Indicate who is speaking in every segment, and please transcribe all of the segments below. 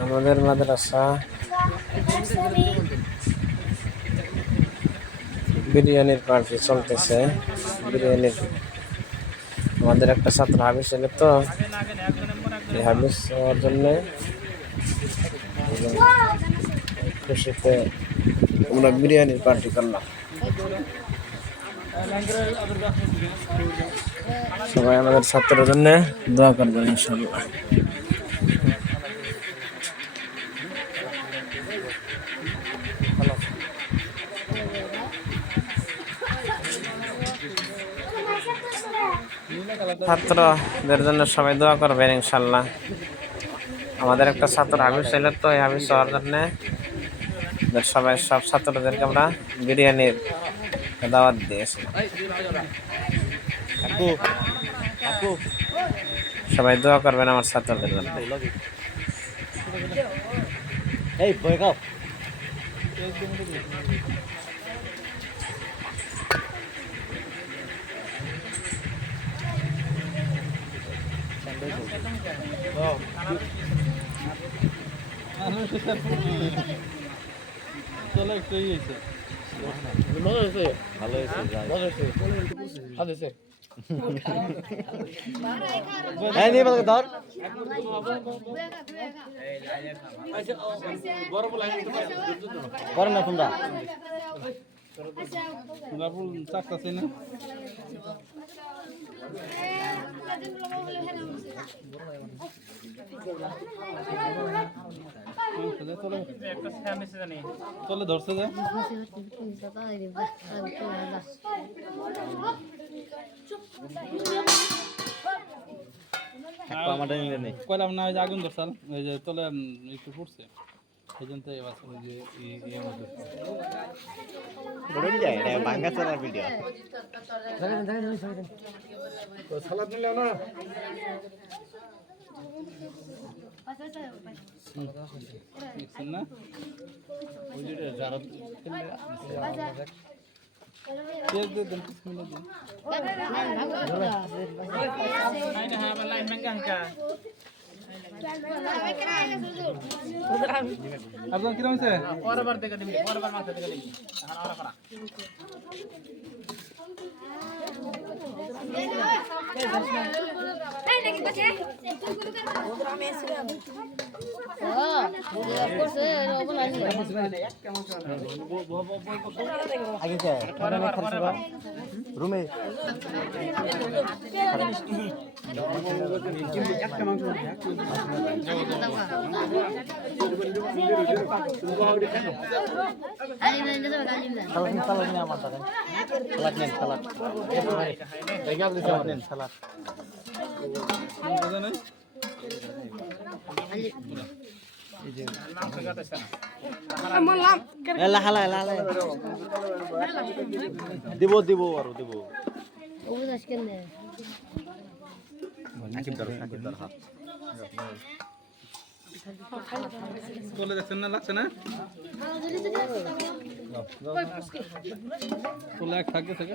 Speaker 1: আমাদের মাদ্রাসা। বিরিয়ানির পার্টি চলতেছে। বিরিয়ানির আমাদের একটা ছাত্র হাবিস ছিল তো। হাবিস হওয়ার জন্য খুশিতে আমরা বিরিয়ানির পার্টি করলাম। সবাই আমাদের ছাত্রের জন্য দোয়া করবেন ইনশাল্লাহ ছাত্রদের জন্য সবাই দোয়া করবেন ইনশাল্লাহ। আমাদের একটা ছাত্র হাবিব ছিল তো এই হাবিব হওয়ার জন্যে সবাই সব ছাত্রদেরকে আমরা বিরিয়ানির দাওয়াত দিয়েছিলাম সবাই দোয়া করবেন আমার ছাত্রদের জন্য।
Speaker 2: এই
Speaker 3: চলো একটু ইয়ে হয়েছে।
Speaker 2: ভালো হয়েছে যাই। এই নিয়ে বলকে ধর। না তোমরা
Speaker 3: রাবুল চাকতাছে না? চলে ধরছে যা। কইলাম না ওই যে আগুন ধরছাল ওই যে তলে একটু পড়ছে। সেই জন্য এবার ওই যে ই- ইয়ে মধ্যে
Speaker 2: বড় যায় এটা ভাঙ্গা চলার ভিডিও
Speaker 3: দেখছেন না কেক কিরম আছে পরবার দিন দিবি পরবার মাথা
Speaker 2: আগে দিবি রুমে আমরা করা। নিয়ে আমার দাদা সালাদ নেন সালাদ নেন সালাদ দিব দিব আর দিব।
Speaker 3: চলে দেখছেন না লাগছে না চলে এক থাকে থাকে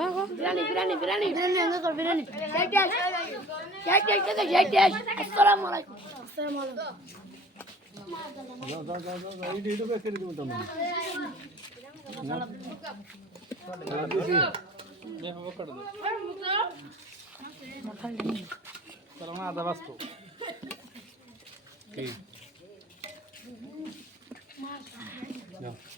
Speaker 4: বিরিয়ানি বিরিয়ানি বিরিয়ানি। বিরিয়ানি আনতে কর বিরিয়ানি। জয় জয় জয় জয় জয় জয় জয় আসসালামু আলাইকুম। আসসালামু আলাইকুম
Speaker 3: দেখো বকড় দে চলো না আদা বাস্তব কি কয়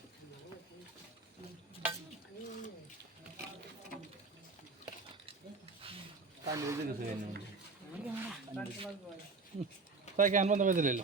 Speaker 3: কেন বন্ধ করে দিল